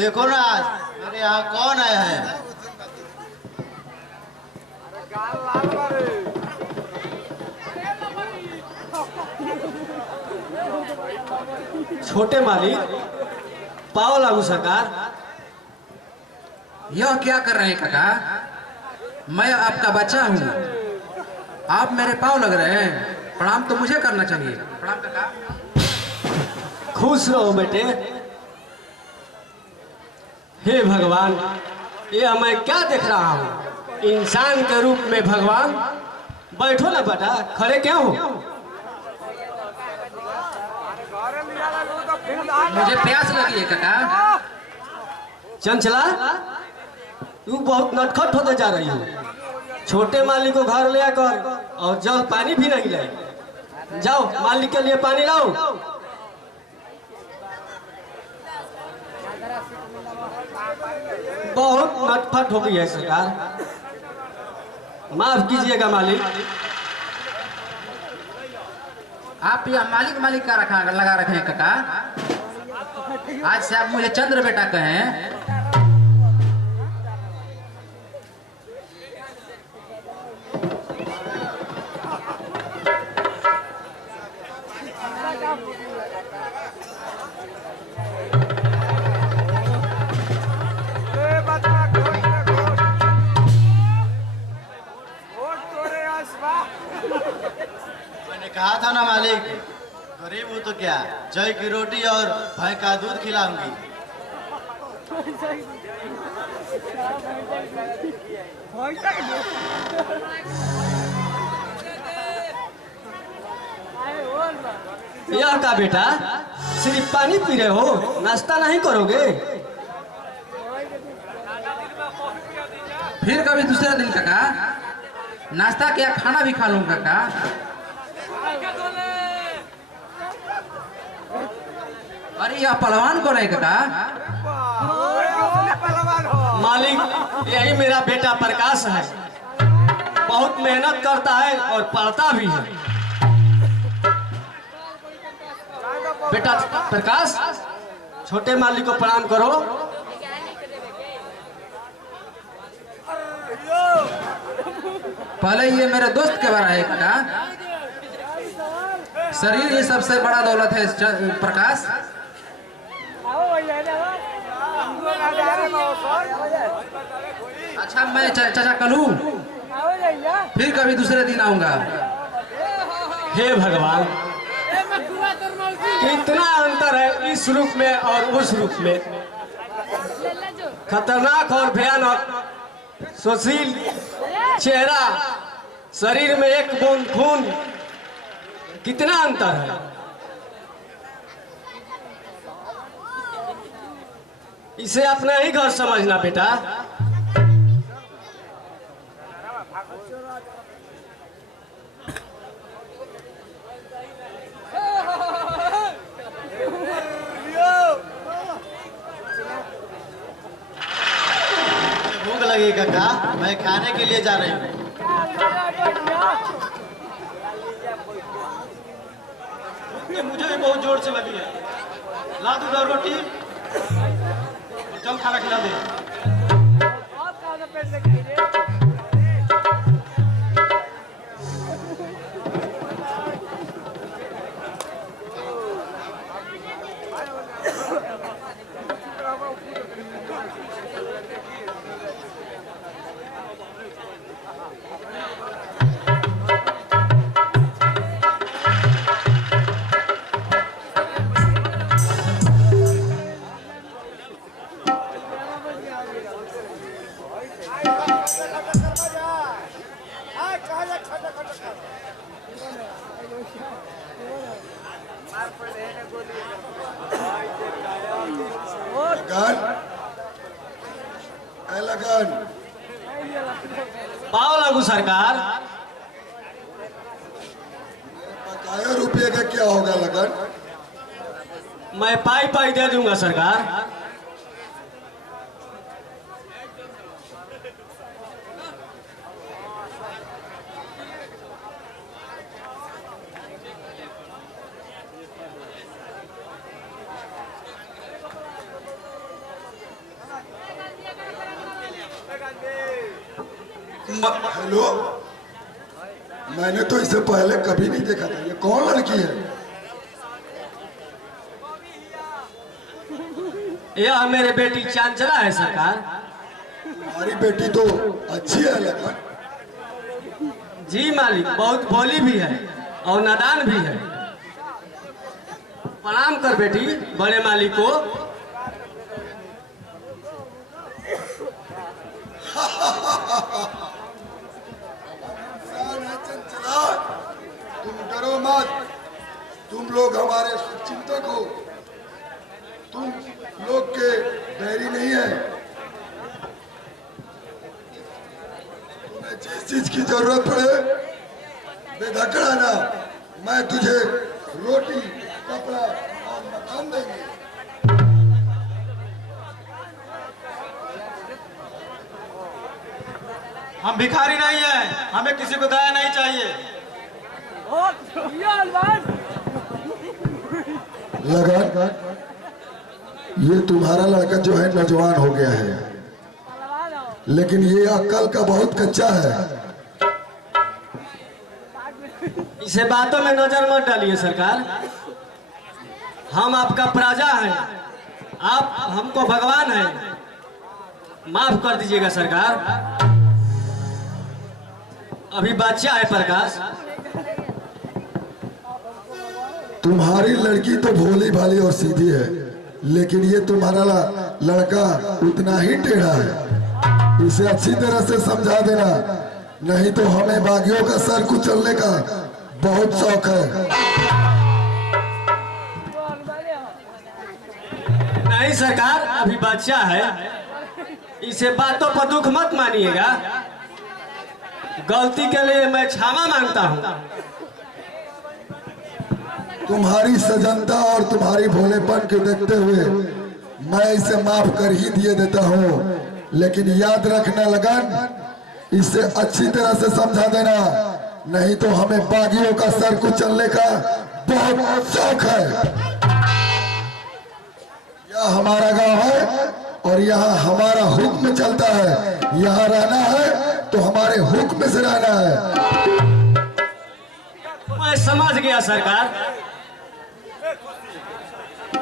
देखो ना आज मेरे यहाँ कौन आया है। छोटे मालिक, पाव लागू सरकार। यह क्या कर रहे हैं काका? मैं आपका बच्चा हूँ, आप मेरे पाँव लग रहे हैं। प्रणाम तो मुझे करना चाहिए। प्रणाम काका। खुश रहो बेटे। हे भगवान, ये मैं क्या देख रहा हूँ? इंसान के रूप में भगवान। बैठो ना बेटा, खड़े क्या हो? मुझे प्यास लगी है काका। चंचला, तू बहुत नटखट होते जा रही हो। छोटे मालिक को घर ले आकर और जल पानी भी नहीं लाए। जाओ मालिक के लिए पानी लाओ। बहुत नटखट हो गई है सरकार, माफ कीजिएगा मालिक। आप यह मालिक मालिक का लगा रखे हैं काका। आज से आप मुझे चंद्र बेटा कहें। मैंने कहा था ना मालिक, गरीब हूँ तो क्या, जय की रोटी और भैंस का दूध खिलाऊंगी। यह का बेटा, सिर्फ पानी पी रहे हो, नाश्ता नहीं करोगे? फिर कभी दूसरा दिन काका नाश्ता क्या खाना भी खा लूँ काका। अरे यह पहलवान कौन है काका? मालिक, यही मेरा बेटा प्रकाश है। बहुत मेहनत करता है और पढ़ता भी है। बेटा प्रकाश, छोटे मालिक को प्रणाम करो। पहले ये मेरे दोस्त के बारे है काका। शरीर ही सबसे बड़ा दौलत है प्रकाश। अच्छा मैं चाचा कलू, फिर कभी दूसरे दिन आऊंगा। हे भगवान, कितना अंतर है इस रूप में और उस रूप में। खतरनाक और भयानक सुशील चेहरा, शरीर में एक बूंद खून, कितना अंतर है। इसे अपना ही घर समझना बेटा। भूख लगी काका, मैं खाने के लिए जा रही हूँ। मुझे भी बहुत जोर से लगी है। ला दूध और रोटी, चल खाना खिला दे। लगन पाव लागू सरकार। बकाया रुपये का क्या होगा लगन? मैं पाई पाई दे दूंगा सरकार। हेलो, मैंने तो इसे पहले कभी नहीं देखा था। ये कौन लड़की है? यह मेरे बेटी चांचला है सरकार। हमारी बेटी तो अच्छी है लखन। जी मालिक, बहुत भोली भी है और नादान भी है। प्रणाम कर बेटी बड़े मालिक को। चंचला, तुम डरो मत। तुम लोग हमारे चिंतक हो। तुम लोग के बैरी नहीं है। तुम्हें जिस चीज की जरूरत पड़े बेधड़क आना। मैं तुझे रोटी, कपड़ा और मकान देंगे। हम भिखारी नहीं हैं, हमें किसी को दया नहीं चाहिए। लगन, ये तुम्हारा लड़का जो है नौजवान हो गया है, लेकिन ये अक्ल का बहुत कच्चा है। इसे बातों में नजर मत डालिए सरकार। हम आपका प्रजा हैं, आप हमको भगवान हैं। माफ कर दीजिएगा सरकार। अभी बच्चा है प्रकाश। तुम्हारी लड़की तो भोली भाली और सीधी है, लेकिन ये तुम्हारा लड़का उतना ही टेढ़ा है। इसे अच्छी तरह से समझा देना, नहीं तो हमें बागियों का सर कुचलने का बहुत शौक है। नहीं सरकार, अभी बच्चा है, इसे बातों पर दुख मत मानिएगा। गलती के लिए मैं क्षमा मांगता हूँ। तुम्हारी सजनता और तुम्हारी भोलेपन को देखते हुए मैं इसे माफ कर ही दिए देता हूँ, लेकिन याद रखना लगन, इसे अच्छी तरह से समझा देना, नहीं तो हमें बागियों का सर कुचलने का बहुत शौक है। यह हमारा गांव है और यहाँ हमारा हुक्म चलता है। यहाँ रहना है तो हमारे हुक्म से रहना है। मैं समझ गया सरकार।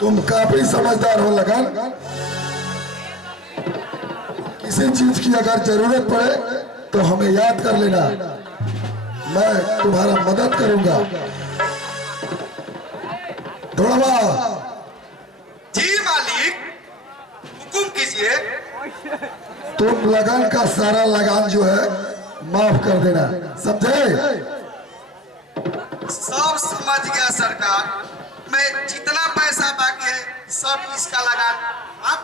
तुम काफी समझदार हो लगन। किसी चीज की अगर जरूरत पड़े तो हमें याद कर लेना, मैं तुम्हारा मदद करूंगा। धोड़वा। जी मालिक, हुकुम कीजिए। तुम लगन का सारा लगान जो है माफ कर देना, समझे? सब समझ गया सरकार। मैं जितना पैसा बाकी है सब इसका लगान आप।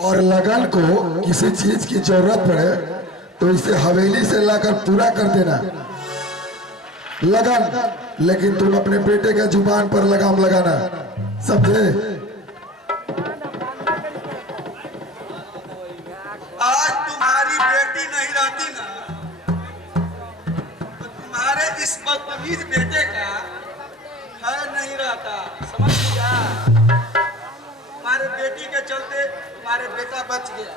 और लगन को किसी चीज की जरूरत पड़े तो इसे हवेली से लाकर पूरा कर देना लगन, लेकिन तुम अपने बेटे के जुबान पर लगाम लगाना, समझे? आज तुम्हारी बेटी नहीं रहती ना, तो तुम्हारे इस बदतमीज बेटे का खैर नहीं रहता। समझ लिया? तुम्हारे बेटी के चलते तुम्हारे बेटा बच गया।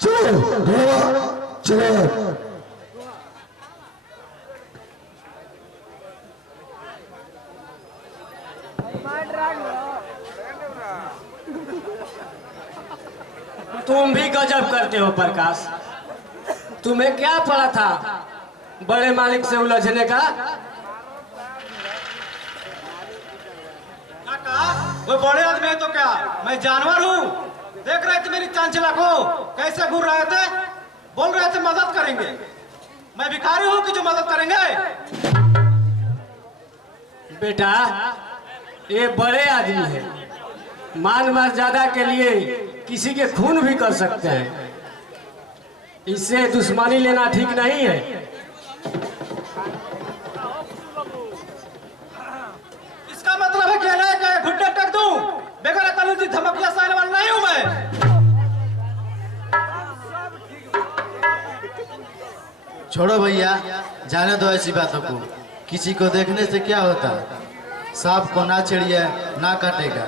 चलो धोड़वा, चलो। तुम भी गजब करते हो प्रकाश। तुम्हें क्या पड़ा था बड़े मालिक से उलझने का? वो बड़े आदमी है तो क्या, मैं जानवर हूँ। देख रहे थे मेरी चांचला को कैसे घूर रहे थे, बोल रहे थे मदद करेंगे। मैं भिखारी हूँ कि जो मदद करेंगे? बेटा, ये बड़े आदमी है, मान मर्यादा के लिए किसी के खून भी कर सकते हैं। इससे दुश्मनी लेना ठीक नहीं है। इसका मतलब है कि घुटने टेक दूं? बेकार कानूनी धमकियां सहने वाला नहीं हूं मैं। छोड़ो भैया, जाने दो ऐसी बातों को। किसी को देखने से क्या होता है। सांप को ना चिड़िए ना काटेगा।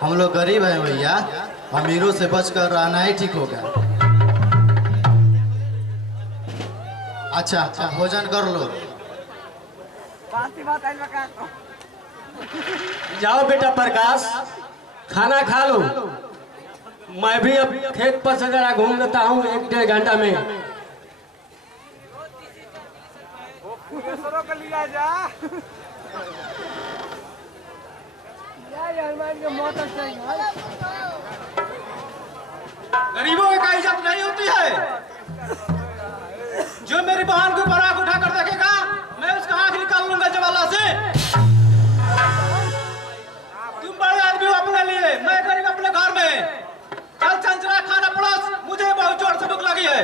हम लोग गरीब हैं भैया, अमीरों से बचकर रहना ही ठीक होगा। अच्छा अब भोजन कर लो। जाओ बेटा प्रकाश, खाना खा लो। मैं भी अब खेत पर से जरा घूम लेता हूँ 1-1.5 घंटा में। गरीबों की कोई इज्जत नहीं होती है। जो मेरी बहन को बराक उठा कर देखेगा, मैं उसका आंख निकाल लूंगा जवाला से। तुम बड़े आदमी हो अपने लिए, मैं गरीब अपने घर में। कल चंचला खाना पड़ोस, मुझे बहुत जोर से भूख लगी है।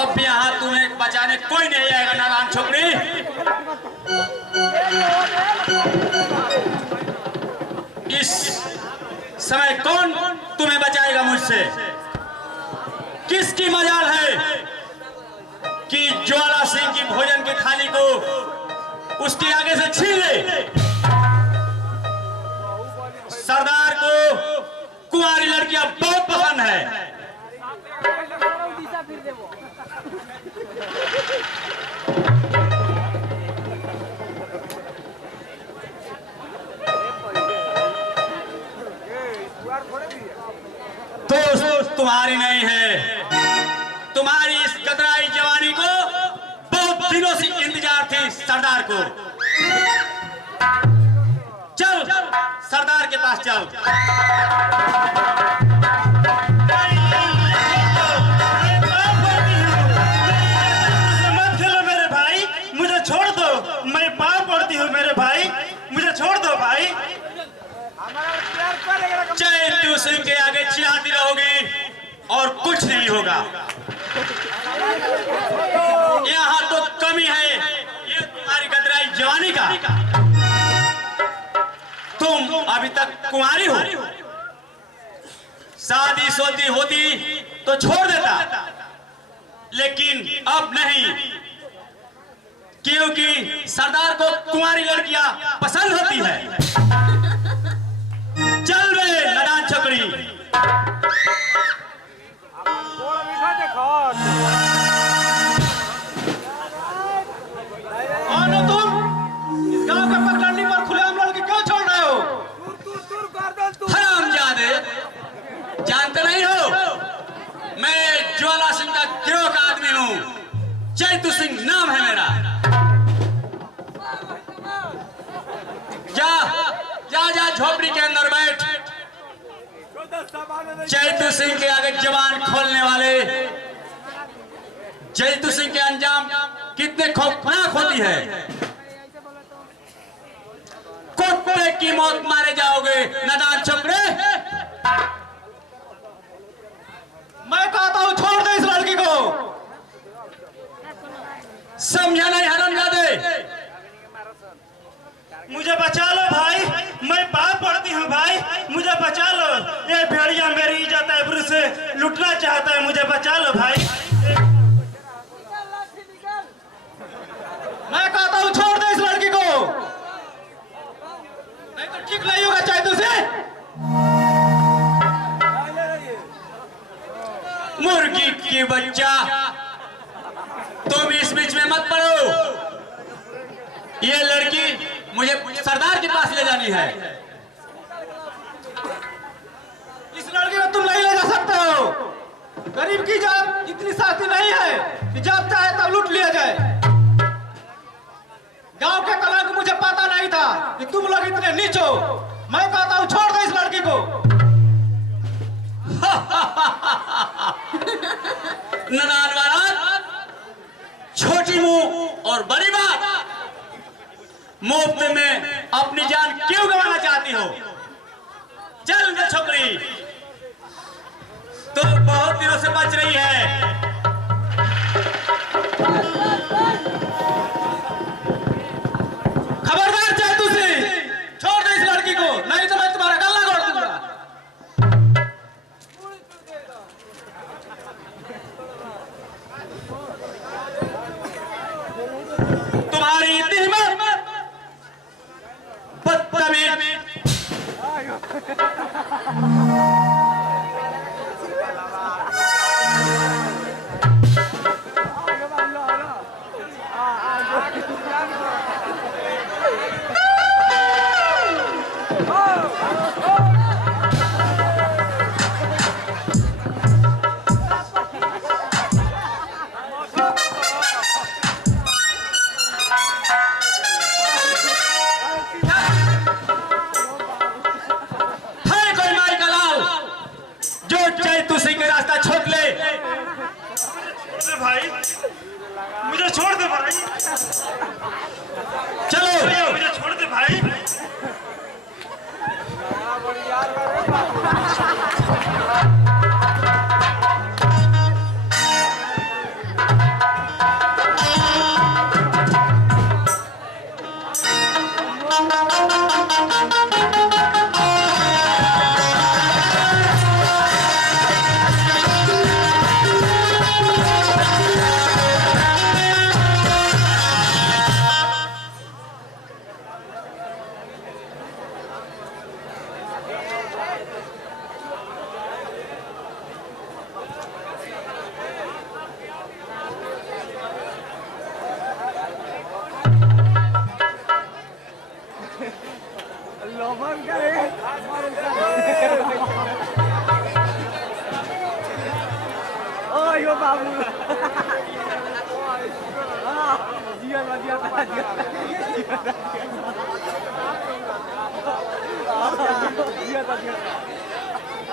अब यहाँ तुम्हें बचाने कोई नहीं आएगा नादान छोकरी। इस समय कौन तुम्हें बचाएगा मुझसे? किसकी मजाल है कि ज्वाला सिंह की भोजन की थाली को उसके आगे से छीन ले? सरदार को कुंवारी लड़कियां बहुत पसंद है। दोस्त तुम्हारी नहीं है, तुम्हारी इस कतराई जवानी को बहुत दिनों से इंतजार थी सरदार को। चल सरदार के पास चल। मत खेलो मेरे भाई, मुझे छोड़ दो, मैं पाँव पड़ती हूँ मेरे भाई, मुझे छोड़ दो भाई। चैतू सिंह के आगे चिल्लाती रहोगी और कुछ नहीं होगा। यहाँ तो कमी है ये तुम्हारी कतराई जवानी का। तुम अभी तक कुंवारी हो, शादी सोदी होती तो छोड़ देता, लेकिन अब नहीं, क्योंकि सरदार को कुंवारी लड़कियां पसंद होती है। चल बे नादान छोकरी। कौन हो तुम? इस गांव के पगडंडी पर खुलेआम लड़की क्यों छोड़ रहे हो? हरामजादे, जानते नहीं हो मैं ज्वाला सिंह का गिरोह का आदमी हूँ। चैतू सिंह नाम है मेरा। जा जा जा झोपड़ी के अंदर बैठ। चैतू सिंह के आगे जबान खोलने वाले, चैतू सिंह के अंजाम कितने खौफनाक होती है। कुत्ते की मौत मारे जाओगे नादान छोकरे। मैं कहता हूँ छोड़ दे इस लड़की को। समझा नहीं हरामजादे? मुझे बचा लो भाई, मैं पाँव पड़ती हूँ भाई, मुझे बचा लो। ये भेड़िया मेरी इज्जत आबरू से लुटना चाहता है, मुझे बचा लो भाई। मैं कहता हूँ छोड़ दे इस लड़की को, नहीं तो ठीक नहीं होगा चैतू से। मुर्गी की बच्चा, तुम इस बीच में मत पड़ो। मुझे सरदार के पास ले जानी है। इस लड़की को तुम नहीं ले जा सकते हो। गरीब की जात इतनी सस्ती नहीं है कि जब चाहे तब लूट लिया जाए। गांव के कलंक मुझे पता नहीं था कि तुम लोग इतने नीच हो। मैं कहता हूँ छोड़ दो इस लड़की को। नदान वाला, छोटी मुंह और बड़ी बात, मुफ्त में अपनी जान क्यों गंवाना चाहती हो? चल मेरी छोकरी, तो बहुत दिनों से बच रही है। खबरदार चाहे दूसरी, छोड़ दो इस लड़की को, नहीं तो मैं तुम्हारा गला घोट दूंगा। तुम्हारी इतनी हिम्मत, बदतमीज। भाई मुझे छोड़ दे भाई, चलो मुझे छोड़ दे भाई।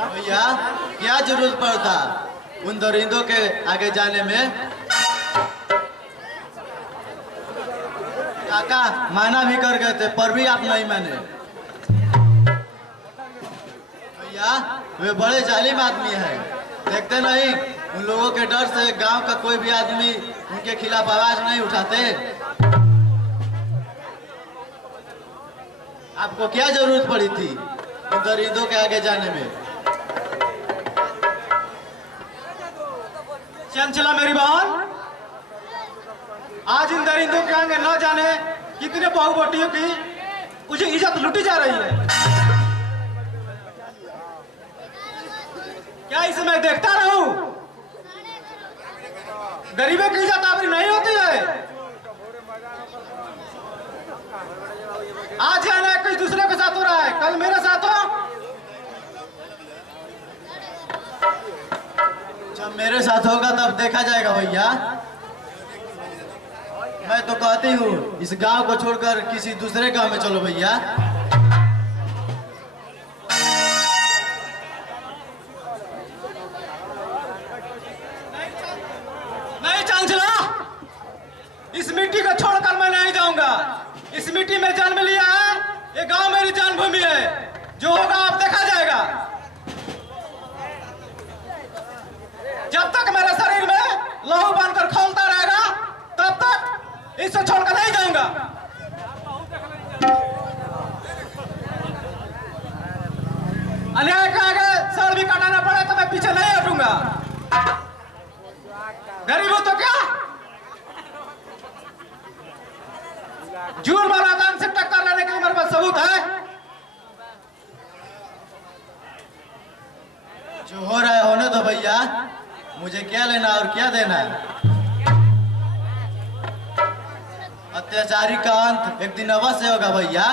भैया क्या जरूरत पड़ता उन दरिंदों के आगे जाने में? काका माना भी कर गए थे पर भी आप नहीं माने। भैया वे बड़े जालिम आदमी हैं, देखते नहीं उन लोगों के डर से गांव का कोई भी आदमी उनके खिलाफ आवाज नहीं उठाते। आपको क्या जरूरत पड़ी थी उन दरिंदों के आगे जाने में? चंचला मेरी बहन, आज इन दरिंदों के आगे न जाने कितने बहु बेटियों की मुझे इज्जत लूटी जा रही है। क्या इसे मैं देखता रहूं? गरीबों की इज्जत आबरी नहीं होती है। आज जाना कुछ दूसरे के साथ हो रहा है, कल मेरे साथ हो। जब मेरे साथ होगा तब देखा जाएगा भैया। मैं तो कहती हूँ इस गांव को छोड़कर किसी दूसरे गांव में चलो भैया। नहीं चांचला, इस मिट्टी को छोड़कर मैं नहीं जाऊंगा। इस मिट्टी में जन्म लिया है, ये गांव मेरी जन्मभूमि है। जो होगा आप देखा जाएगा। जब तक मेरे शरीर में लहू बनकर खौलता रहेगा तब तक इसे छोड़कर नहीं जाऊंगा। अन्याय के आगे सर भी कटाना पड़े तो मैं पीछे नहीं हटूंगा। गरीब हो तो क्या, झूठ वाला दान से टक्कर लेने के लिए मेरे पास सबूत है। जो हो रहा है होने दो भैया, मुझे क्या लेना और क्या देना है। अत्याचारी का अंत एक दिन अवश्य होगा भैया।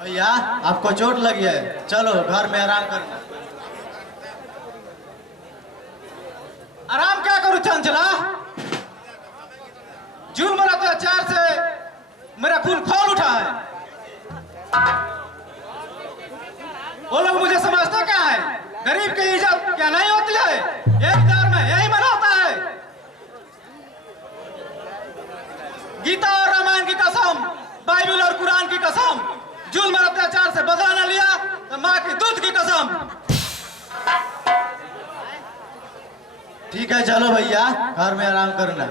भैया आपको चोट लगी है, चलो घर में आराम करना। आराम क्या करूं चंचला, जुल्म और अत्याचार से मेरा खून खौल उठा है। वो लोग मुझे समझते क्या है, गरीब की इज्जत क्या नहीं होती है, एक दर में यही मन होता है। गीता और रामायण की कसम, बाइबल और कुरान की कसम, जुल्म और अत्याचार से बदला न लिया तो माँ की दूध की कसम। ठीक है चलो भैया घर में आराम करना।